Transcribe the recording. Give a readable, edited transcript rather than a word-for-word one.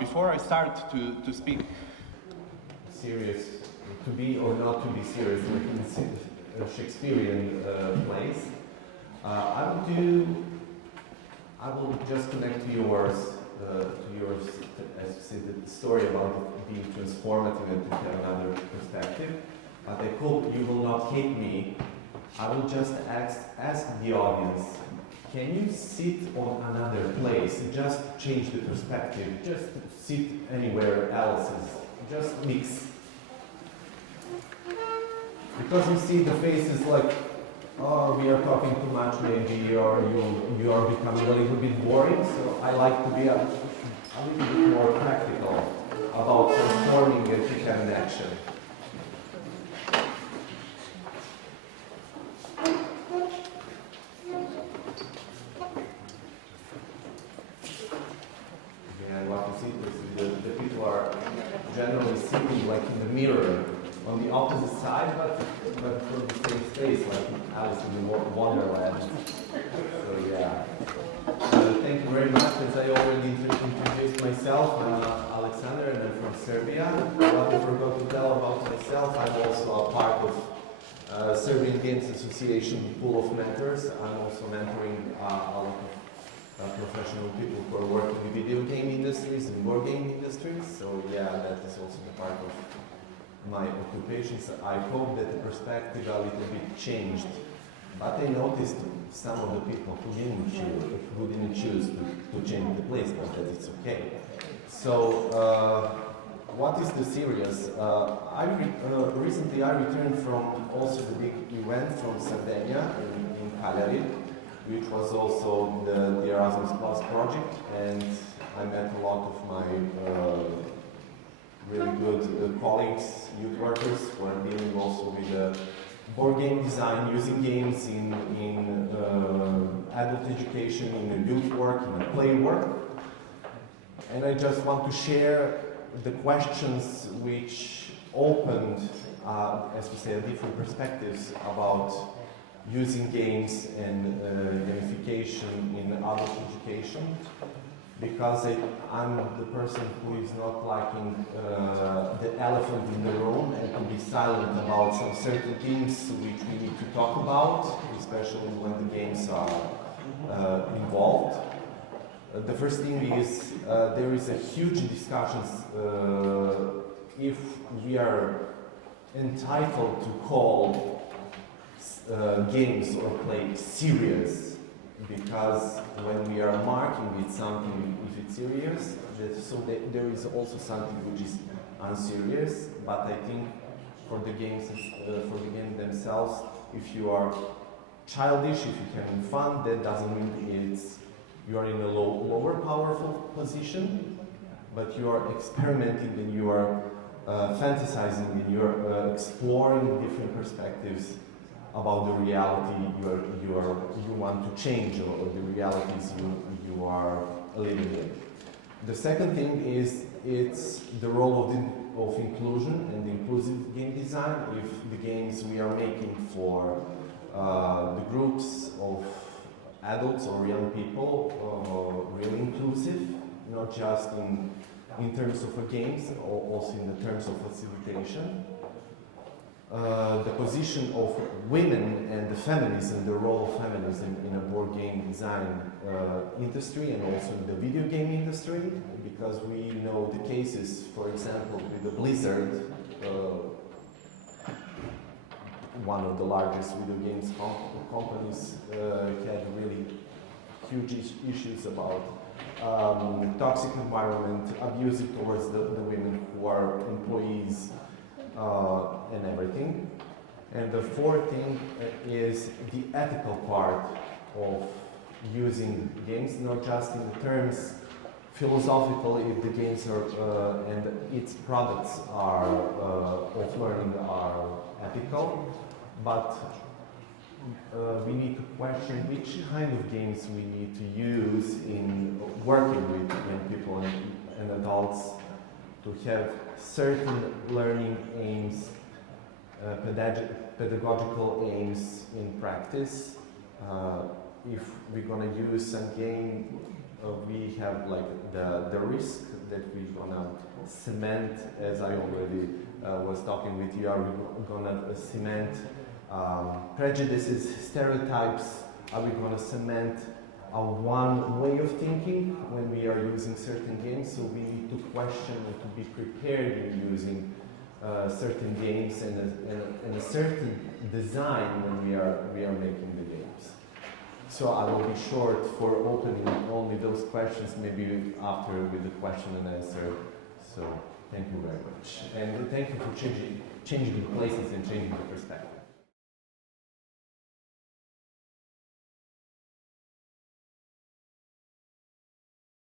Before I start to speak, serious, to be or not to be serious, like in Shakespearean plays. I will just connect to yours, as you said, the story about being transformative and to have another perspective. But I hope you will not hate me. I will just ask the audience, can you sit on another place? Just change the perspective. Just sit anywhere else. Just mix. Because you see the faces like, oh, we are talking too much maybe, or you are becoming a little bit boring. So I like to be a little bit more practical about transforming and to have an action. The people are generally sitting like in the mirror on the opposite side, but from the same space, like Alice in Wonderland. So yeah. Thank you very much. As I already introduced myself, I'm Alexander and I'm from Serbia. What I forgot to tell about myself, I'm also a part of Serbian Games Association pool of mentors. I'm also mentoring a lot of professional people who are working in video game industries and board game industries. So yeah, that is also the part of my occupations. I hope that the perspective a little bit changed. But I noticed some of the people who didn't choose to change the place, but that it's okay. So what is the series? Recently I returned from also the big event from Sardinia in Cagliari, which was also the Erasmus Plus project, and I met a lot of my really good colleagues, youth workers, who are dealing also with board game design, using games in adult education, in youth work, in play work. And I just want to share the questions which opened, as we say, different perspectives about using games and gamification in adult education, because I'm the person who is not liking the elephant in the room and to be silent about some certain things which we need to talk about, especially when the games are involved. The first thing is there is a huge discussion if we are entitled to call games or play serious, because when we are marking with something, if it's serious, there is also something which is unserious. But I think for the games themselves, if you are childish, if you're having fun, that doesn't mean you are in a lower powerful position, but you are experimenting and you are fantasizing and you are exploring different perspectives about the reality you want to change, or the realities you are living in. The second thing is it's the role of inclusion and inclusive game design. If the games we are making for the groups of adults or young people really inclusive, not just in terms of games, or also in the terms of facilitation. The position of women and the feminism, the role of feminism in a board game design industry and also in the video game industry, because we know the cases, for example, with the Blizzard, one of the largest video games companies, had really huge issues about toxic environment, abusive towards the women who are employees, and everything. And the fourth thing is the ethical part of using games, not just in the terms philosophical, if the games are and its products are of learning are ethical, but we need to question which kind of games we need to use in working with young people and adults to have certain learning aims, pedagogical aims in practice. If we're going to use some game we have like the risk that we're gonna cement, as I already was talking with you, are we gonna cement prejudices, stereotypes? Are we gonna cement one way of thinking when we are using certain games? So we need to question and to be prepared in using certain games and a certain design when we are making the games. So I will be short for opening only those questions, maybe after with the question and answer. So thank you very much. And thank you for changing the places and changing the perspective.